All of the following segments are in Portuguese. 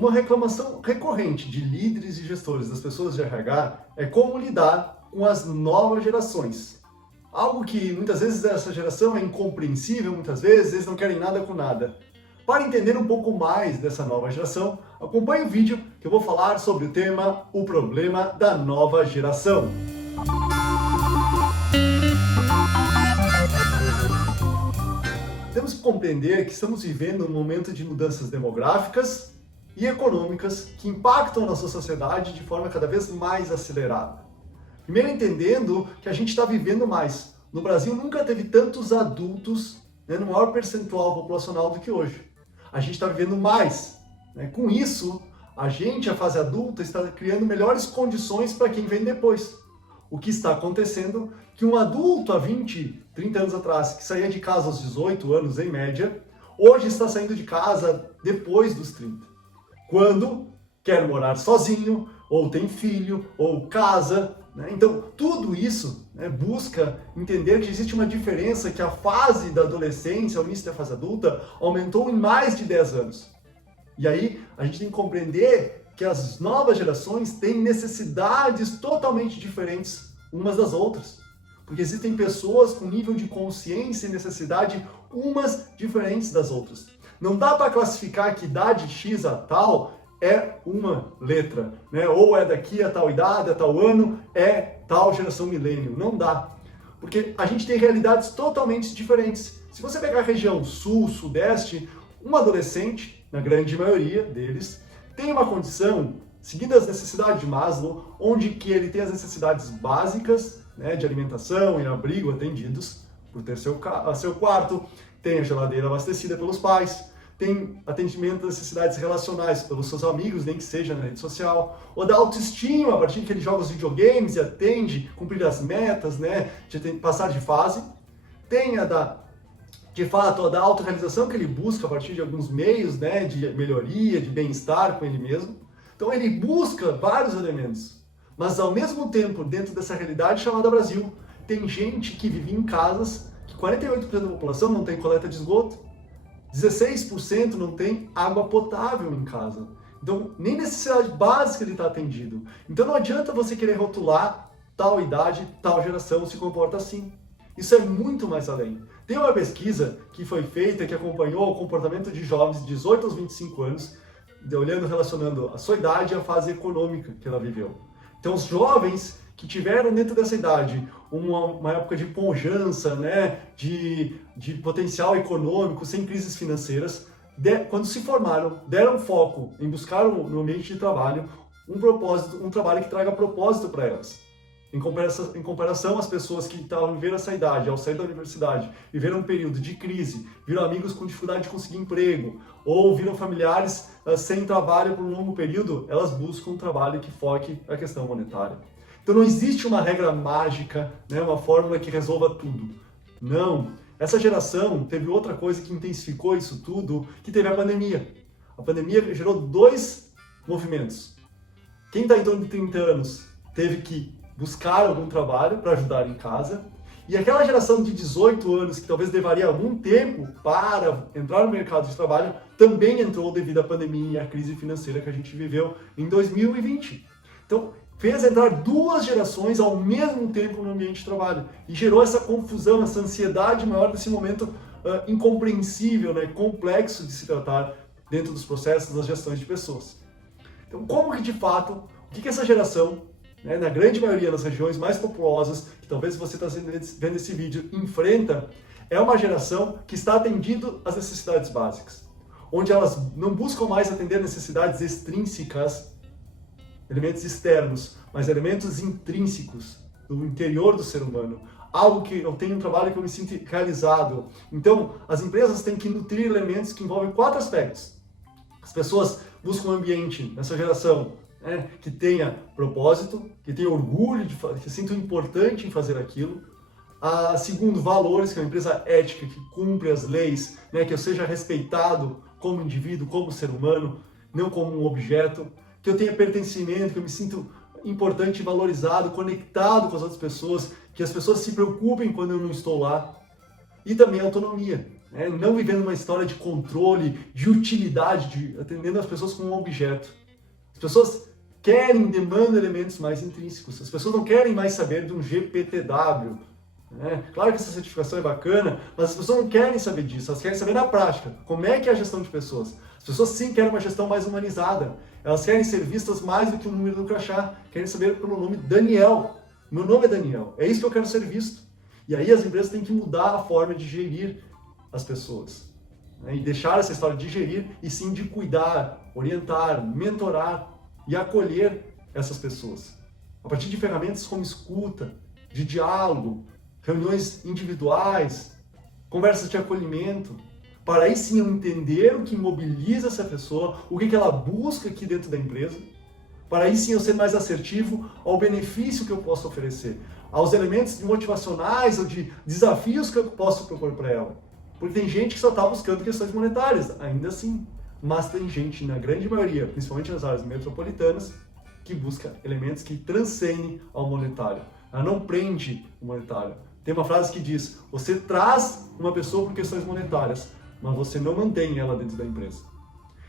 Uma reclamação recorrente de líderes e gestores das pessoas de RH é como lidar com as novas gerações. Algo que muitas vezes essa geração é incompreensível, muitas vezes eles não querem nada com nada. Para entender um pouco mais dessa nova geração, acompanhe o vídeo que eu vou falar sobre o tema O Problema da Nova Geração. Temos que compreender que estamos vivendo um momento de mudanças demográficas e econômicas que impactam a nossa sociedade de forma cada vez mais acelerada. Primeiro entendendo que a gente está vivendo mais. No Brasil nunca teve tantos adultos, no maior percentual populacional do que hoje. A gente está vivendo mais. Com isso, a fase adulta, está criando melhores condições para quem vem depois. O que está acontecendo é que um adulto há 20, 30 anos atrás, que saía de casa aos 18 anos em média, hoje está saindo de casa depois dos 30. Quando quer morar sozinho, ou tem filho, ou casa. Então, tudo isso busca entender que existe uma diferença, que a fase da adolescência, o início da fase adulta, aumentou em mais de 10 anos. E aí, a gente tem que compreender que as novas gerações têm necessidades totalmente diferentes umas das outras. Porque existem pessoas com nível de consciência e necessidade umas diferentes das outras. Não dá para classificar que idade X a tal é uma letra, ou é daqui a tal idade, a tal ano, é tal geração milênio. Não dá. Porque a gente tem realidades totalmente diferentes. Se você pegar a região sul, sudeste, um adolescente, na grande maioria deles, tem uma condição, seguindo as necessidades de Maslow, onde que ele tem as necessidades básicas, de alimentação e abrigo atendidos por ter seu quarto, tem a geladeira abastecida pelos pais, tem atendimento das necessidades relacionais pelos seus amigos, nem que seja na rede social, ou da autoestima, a partir que ele joga os videogames e atende, cumprir as metas, de passar de fase. Tem de fato, a da autorrealização que ele busca a partir de alguns meios, de melhoria, de bem-estar com ele mesmo. Então ele busca vários elementos, mas ao mesmo tempo, dentro dessa realidade chamada Brasil, tem gente que vive em casas que 48% da população não tem coleta de esgoto, 16% não tem água potável em casa. Então, nem necessidade básica ele está atendido. Então não adianta você querer rotular tal idade, tal geração se comporta assim. Isso é muito mais além. Tem uma pesquisa que foi feita, que acompanhou o comportamento de jovens de 18 aos 25 anos, relacionando a sua idade e a fase econômica que ela viveu. Então, os jovens que tiveram dentro dessa idade uma época de pujança, de potencial econômico, sem crises financeiras, quando se formaram, deram foco em buscar no ambiente de trabalho um trabalho que traga propósito para elas. Em comparação às pessoas que estavam vivendo essa idade, ao sair da universidade, viveram um período de crise, viram amigos com dificuldade de conseguir emprego, ou viram familiares sem trabalho por um longo período, elas buscam um trabalho que foque a questão monetária. Então não existe uma regra mágica, uma fórmula que resolva tudo. Não. Essa geração teve outra coisa que intensificou isso tudo, que teve a pandemia. A pandemia gerou dois movimentos. Quem está em torno de 30 anos teve que buscar algum trabalho para ajudar em casa, e aquela geração de 18 anos, que talvez levaria algum tempo para entrar no mercado de trabalho, também entrou devido à pandemia e à crise financeira que a gente viveu em 2020. Então, fez entrar duas gerações ao mesmo tempo no ambiente de trabalho, e gerou essa confusão, essa ansiedade maior desse momento incompreensível, complexo de se tratar dentro dos processos das gestões de pessoas. Então, como que de fato, o que essa geração, na grande maioria das regiões mais populosas, que talvez você está vendo esse vídeo, enfrenta, é uma geração que está atendendo às necessidades básicas, onde elas não buscam mais atender necessidades extrínsecas, elementos externos, mas elementos intrínsecos do interior do ser humano. Algo que eu tenho um trabalho que eu me sinto realizado. Então, as empresas têm que nutrir elementos que envolvem 4 aspectos. As pessoas buscam um ambiente, nessa geração, que tenha propósito, que tenha orgulho, que se sinta importante em fazer aquilo. Segundo, valores, que é uma empresa ética, que cumpre as leis, que eu seja respeitado como indivíduo, como ser humano, não como um objeto. Que eu tenha pertencimento, que eu me sinto importante, valorizado, conectado com as outras pessoas, que as pessoas se preocupem quando eu não estou lá. E também autonomia. né? Não vivendo uma história de controle, de utilidade, de atendendo as pessoas como um objeto. As pessoas querem, demandam elementos mais intrínsecos. As pessoas não querem mais saber de um GPTW. Né? Claro que essa certificação é bacana, mas as pessoas não querem saber disso, elas querem saber na prática como é que é a gestão de pessoas. As pessoas sim querem uma gestão mais humanizada, elas querem ser vistas mais do que o número do crachá, querem saber pelo nome Daniel. Meu nome é Daniel, é isso que eu quero ser visto. E aí as empresas têm que mudar a forma de gerir as pessoas, né? E deixar essa história de gerir e sim de cuidar, orientar, mentorar e acolher essas pessoas. A partir de ferramentas como escuta, de diálogo, reuniões individuais, conversas de acolhimento, para aí sim eu entender o que mobiliza essa pessoa, o que ela busca aqui dentro da empresa, para aí sim eu ser mais assertivo ao benefício que eu posso oferecer, aos elementos motivacionais ou de desafios que eu posso propor para ela. Porque tem gente que só está buscando questões monetárias, ainda assim, mas tem gente, na grande maioria, principalmente nas áreas metropolitanas, que busca elementos que transcendem ao monetário. Ela não prende o monetário. Tem uma frase que diz, você traz uma pessoa por questões monetárias, mas você não mantém ela dentro da empresa.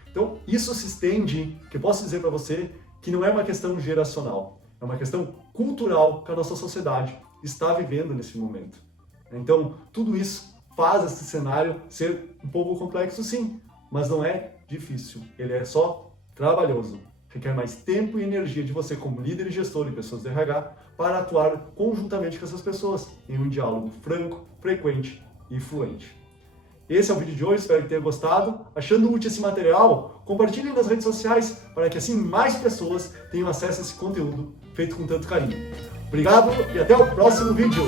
Então, isso se estende, que eu posso dizer para você, que não é uma questão geracional, é uma questão cultural que a nossa sociedade está vivendo nesse momento. Então, tudo isso faz esse cenário ser um pouco complexo, sim, mas não é difícil, ele é só trabalhoso. Requer mais tempo e energia de você como líder e gestor e pessoas de RH para atuar conjuntamente com essas pessoas em um diálogo franco, frequente e fluente. Esse é o vídeo de hoje, espero que tenha gostado. Achando útil esse material, compartilhe nas redes sociais para que assim mais pessoas tenham acesso a esse conteúdo feito com tanto carinho. Obrigado e até o próximo vídeo!